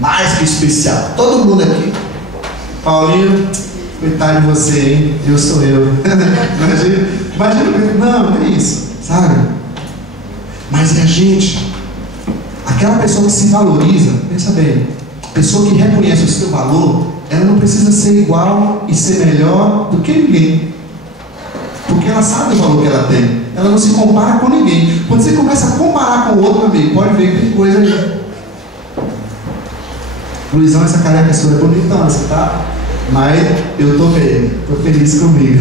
mais que especial. Todo mundo aqui. Paulinho, Coitado de você, hein? Eu sou eu. Imagina, não é isso, sabe? Mas é a gente, aquela pessoa que se valoriza, pensa bem, pessoa que reconhece o seu valor, ela não precisa ser igual e ser melhor do que ninguém, porque ela sabe o valor que ela tem, ela não se compara com ninguém. Quando você começa a comparar com o outro, amigo, pode ver que tem coisa aí. Luizão, essa careca sua é bonitona, você tá? Mas eu tô bem, tô feliz comigo.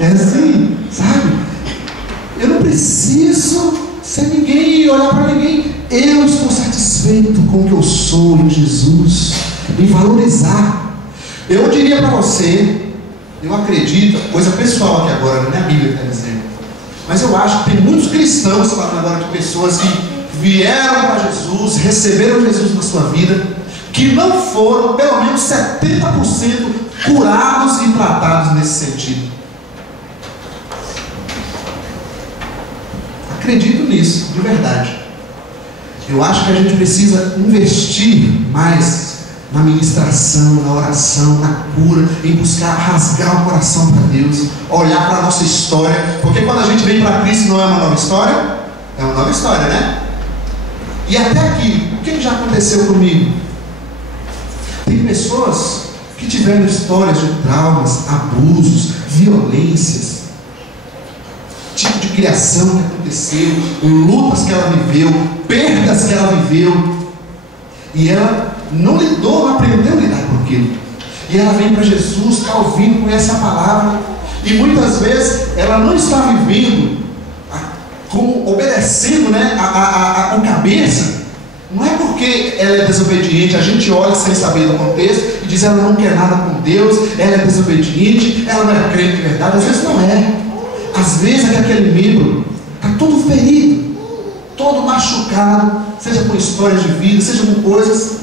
É assim, sabe? Eu não preciso ser ninguém e olhar para ninguém. Eu estou satisfeito com o que eu sou em Jesus. Me valorizar. Eu diria para você, eu acredito, coisa pessoal aqui agora, não é a Bíblia que está dizendo, mas eu acho que tem muitos cristãos falando agora de pessoas que vieram para Jesus, receberam Jesus na sua vida, que não foram pelo menos 70% curados e tratados nesse sentido. Acredito nisso, de verdade. Eu acho que a gente precisa investir mais na ministração, na oração, na cura, em buscar rasgar o coração para Deus, olhar para a nossa história, porque quando a gente vem para Cristo não é uma nova história? É uma nova história, né? E até aqui, o que já aconteceu comigo? Tem pessoas que tiveram histórias de traumas, abusos, violências, tipo de criação que aconteceu, lutas que ela viveu, perdas que ela viveu, e ela não lidou, não aprendeu a lidar com aquilo. E ela vem para Jesus, está ouvindo, conhece a palavra, e muitas vezes ela não está vivendo obedecendo, né, com cabeça. Não é porque ela é desobediente, a gente olha sem saber do contexto e diz ela não quer nada com Deus, ela é desobediente, ela não é crente de verdade. Às vezes não é. Às vezes é que aquele membro está todo ferido, todo machucado, seja com histórias de vida, seja com coisas,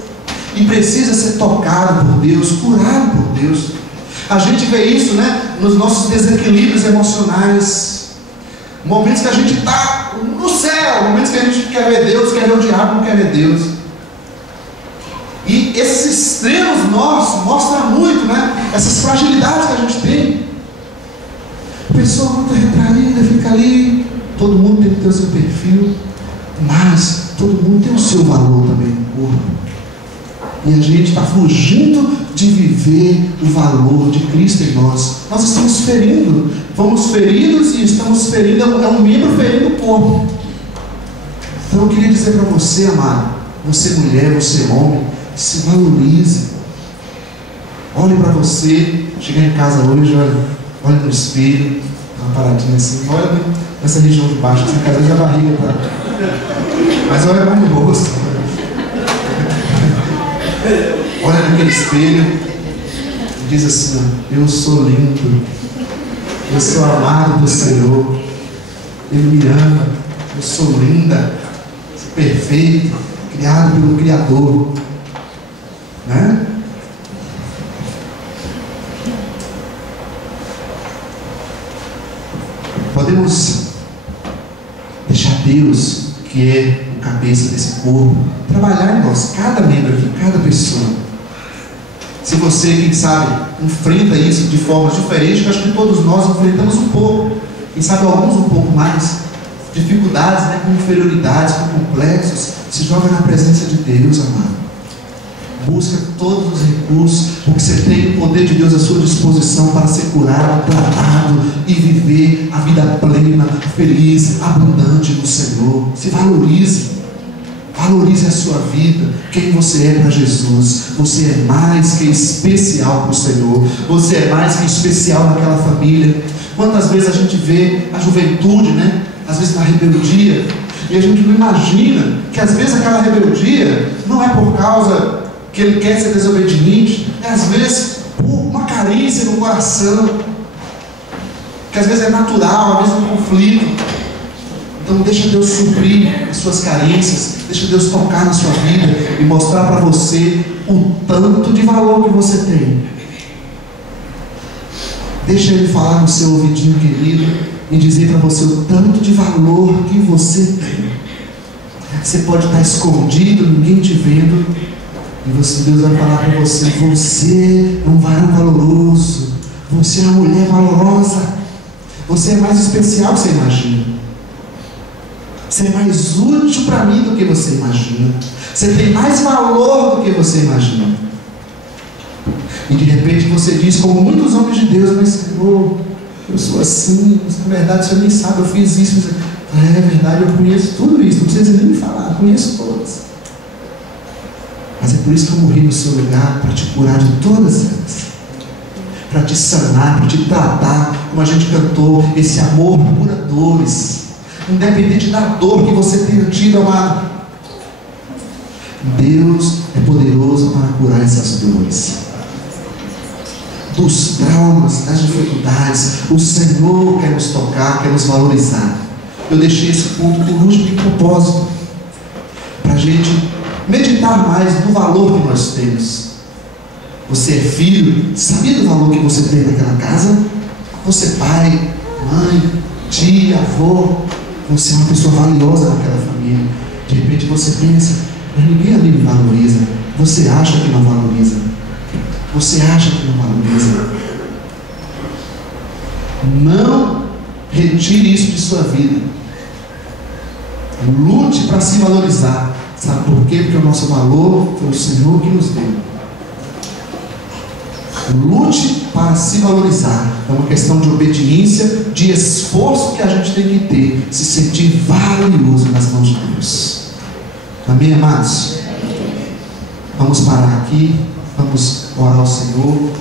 e precisa ser tocado por Deus, curado por Deus. A gente vê isso, né, nos nossos desequilíbrios emocionais, momentos que a gente está no céu, momentos que a gente quer ver Deus, quer ver o diabo, não quer ver Deus. E esses extremos nossos mostram muito, né, essas fragilidades que a gente tem. A pessoa muito retraída, fica ali. Todo mundo tem que ter o seu perfil, mas todo mundo tem o seu valor também no corpo. E a gente está fugindo de viver o valor de Cristo em nós. Nós estamos ferindo, fomos feridos e estamos ferindo, é um membro ferindo o corpo. Então eu queria dizer para você, amado, você mulher, você homem, se valorize. Olhe para você, chegar em casa hoje, olha no espelho, uma paradinha assim, olha nessa região de baixo, assim, cada vez a barriga tá. Mas olha mais no rosto. Olha naquele espelho e diz assim: eu sou lindo, eu sou amado do Senhor, Ele me ama, eu sou linda, sou perfeito, criado pelo Criador, né? Podemos deixar Deus, que é o cabeça desse corpo, trabalhar em nós, cada membro aqui, cada pessoa. Se você, quem sabe, enfrenta isso de formas diferentes, eu acho que todos nós enfrentamos um pouco, quem sabe alguns um pouco mais, dificuldades, né, com inferioridades, com complexos, se joga na presença de Deus, amado. Busca todos os recursos, porque você tem o poder de Deus à sua disposição para ser curado, tratado e viver a vida plena, feliz, abundante no Senhor. Se valorize, valorize a sua vida, quem você é para Jesus. Você é mais que especial para o Senhor, você é mais que especial naquela família. Quantas vezes a gente vê a juventude, né? Às vezes na rebeldia, e a gente não imagina que às vezes aquela rebeldia não é por causa que ele quer ser desobediente, é às vezes por uma carência no coração, que às vezes é natural, às vezes é um conflito. Então deixa Deus suprir as suas carências, deixa Deus tocar na sua vida e mostrar para você o tanto de valor que você tem. Deixa Ele falar no seu ouvidinho querido e dizer para você o tanto de valor que você tem. Você pode estar escondido, ninguém te vendo, E Deus vai falar para você: você é um varão valoroso, você é uma mulher valorosa, você é mais especial que você imagina, você é mais útil para mim do que você imagina, você tem mais valor do que você imagina. E de repente você diz, como muitos homens de Deus: mas Senhor, eu sou assim, na verdade o Senhor nem sabe, eu fiz isso. É verdade, eu conheço tudo isso, não precisa nem me falar, eu conheço todas. Mas é por isso que eu morri no seu lugar, para te curar de todas elas, para te sanar, para te tratar, como a gente cantou, esse amor cura dores, independente da dor que você tenha tido, amado. Deus é poderoso para curar essas dores, dos traumas, das dificuldades. O Senhor quer nos tocar, quer nos valorizar. Eu deixei esse ponto por último de propósito, para a gente meditar mais no valor que nós temos. Você é filho, sabia do valor que você tem naquela casa? Você é pai, mãe, tia, avô, você é uma pessoa valiosa naquela família. De repente você pensa: mas ninguém ali me valoriza. Você acha que não valoriza, você acha que não valoriza. Não retire isso de sua vida. Lute para se valorizar. Sabe por quê? Porque o nosso valor foi o Senhor que nos deu. Lute para se valorizar. É uma questão de obediência, de esforço que a gente tem que ter, se sentir valioso nas mãos de Deus. Amém, amados? Vamos parar aqui, vamos orar ao Senhor.